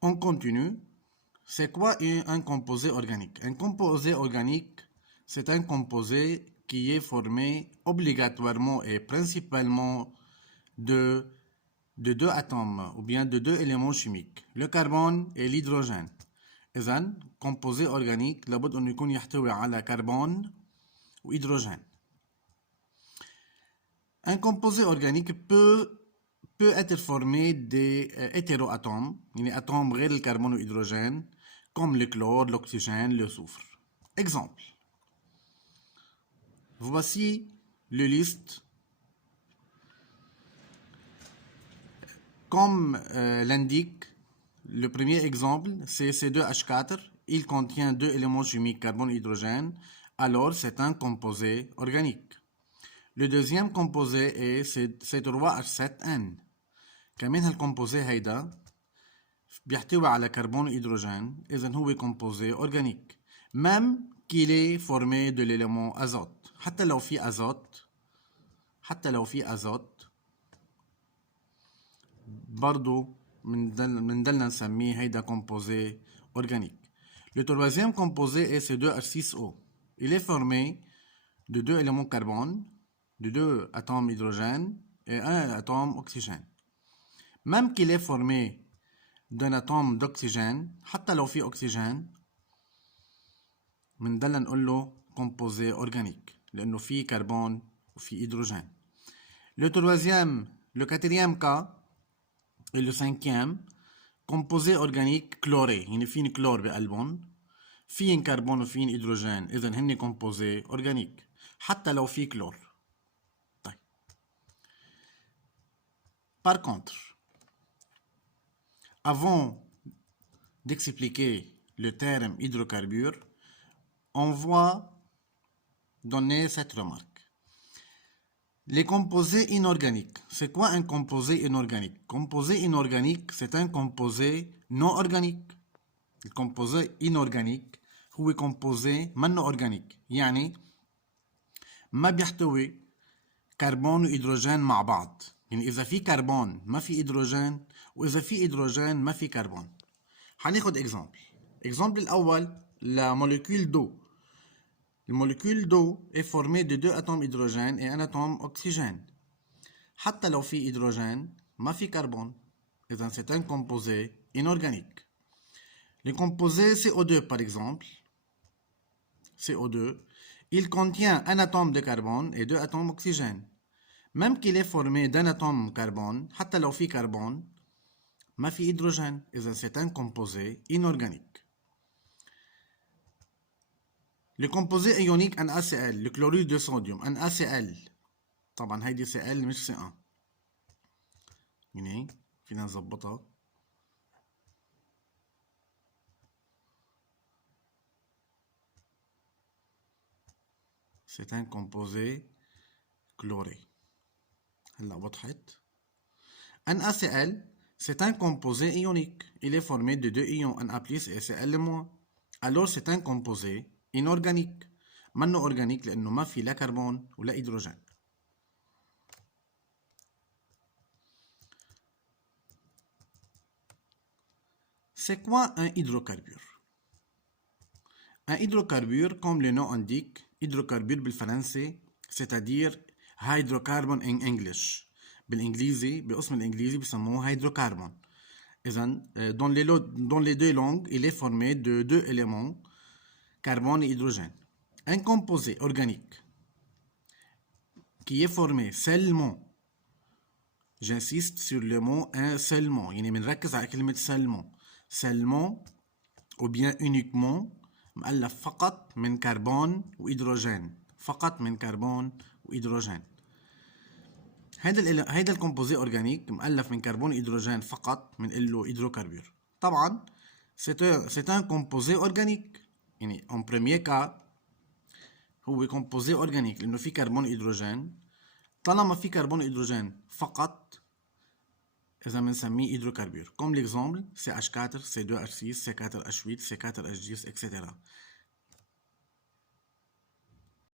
On continue. C'est quoi un composé organique? Un composé organique, c'est un composé qui est formé obligatoirement et principalement de, de deux atomes ou bien de deux éléments chimiques, le carbone et l'hydrogène. إذن composé organique لابد أن يكون يحتوي على كربون وهيدروجين. Un composé organique peut être formé des hétéroatomes, يعني atomes غير الكربون والهيدروجين, comme le chlore, l'oxygène, le soufre. Exemple. Voici le liste. Comme l'indique, le premier exemple, c'est C2H4. Il contient deux éléments chimiques, carbone et hydrogène. Alors, c'est un composé organique. Le deuxième composé est C3H7N. كمان هالكومبوزي هيدا بيحتوي على كربون وهيدروجين، إذن هو كومبوزي أورجانيك. même qu'il est formé de l'élément azote. حتى لو في أزوت برضو مندلنا نسميه هيدا composé organique. Le troisième composé est C2H6O. Il est formé de deux éléments carbone, de deux atomes hydrogène et un atome oxygène. Même qu'il est formé d'un atome d'oxygène, حتى لو في oxygène, مندلنا نقول له composé organique لأنه في كربون وفي hydrogène. Le quatrième cas et le cinquième, composé organique chloré, يعني فين كلور بقلبهم، فين كربون وفين هيدروجين، إذن هن composé organique حتى لو في كلور. طيب. Par contre, avant d'expliquer le terme hydrocarbure, on va donner cette remarque. Les composés inorganiques. C'est quoi un composé inorganique? Composé inorganique, c'est un composé non organique. Le composé inorganique هو composé منه organique. يعني ما بيحتوي كربون وهيدروجين مع بعض. يعني إذا في كربون ما في هيدروجين، وإذا في هيدروجين ما في كربون. هناخد exemple. Exemple الأول la molécule d'eau. La molécule d'eau est formée de deux atomes hydrogène et un atome oxygène. حتى لو في hydrogène ما في carbone. إذن c'est un composé inorganique. Le composé CO2 par exemple, CO2, il contient un atome de carbone et deux atomes oxygène. Même qu'il est formé d'un atome carbone, حتى لو في carbone, ما في hydrogène. إذن c'est un composé inorganique. Le composé ionique NaCl, le chlorure de sodium, NaCl. طبعا هيدي Cl مش C1. يعني فينا نظبطها. C'est un composé chloré. هلا وضحت. NaCl, c'est un composé ionique. Il est formé de deux ions Na+ et Cl-. Alors c'est un composé inorganique. منه organique لأنه ما في لا كربون ولا هيدروجين. C'est quoi un hydrocarbure? Un hydrocarbure, comme le nom indique, hydrocarbure بالفرنسي, c'est-à-dire hydrocarbon in English. بالإنجليزي باسم الإنجليزي بسموه hydrocarbon. إذن dans les deux langues, il est formé de deux éléments, carbone et hydrogène. Un composé organique qui est formé seulement, j'insiste sur le mot seulement, يعني بنركز على كلمة seulement ou bien uniquement, مؤلف فقط من كربون وهيدروجين. فقط من كربون وهيدروجين. هيدا الكومبوزي اورجانيك مؤلف من كربون وهيدروجين فقط، بنقول له هيدروكربور. طبعا c'est un composé organique. يعني en premier cas هو composé organique لانه في كربون وهيدروجين. طالما في كربون وهيدروجين فقط إذا بنسميه هيدروكربور. Comme l'exemple CH4, C2H6, C4H8, C4H10, etc.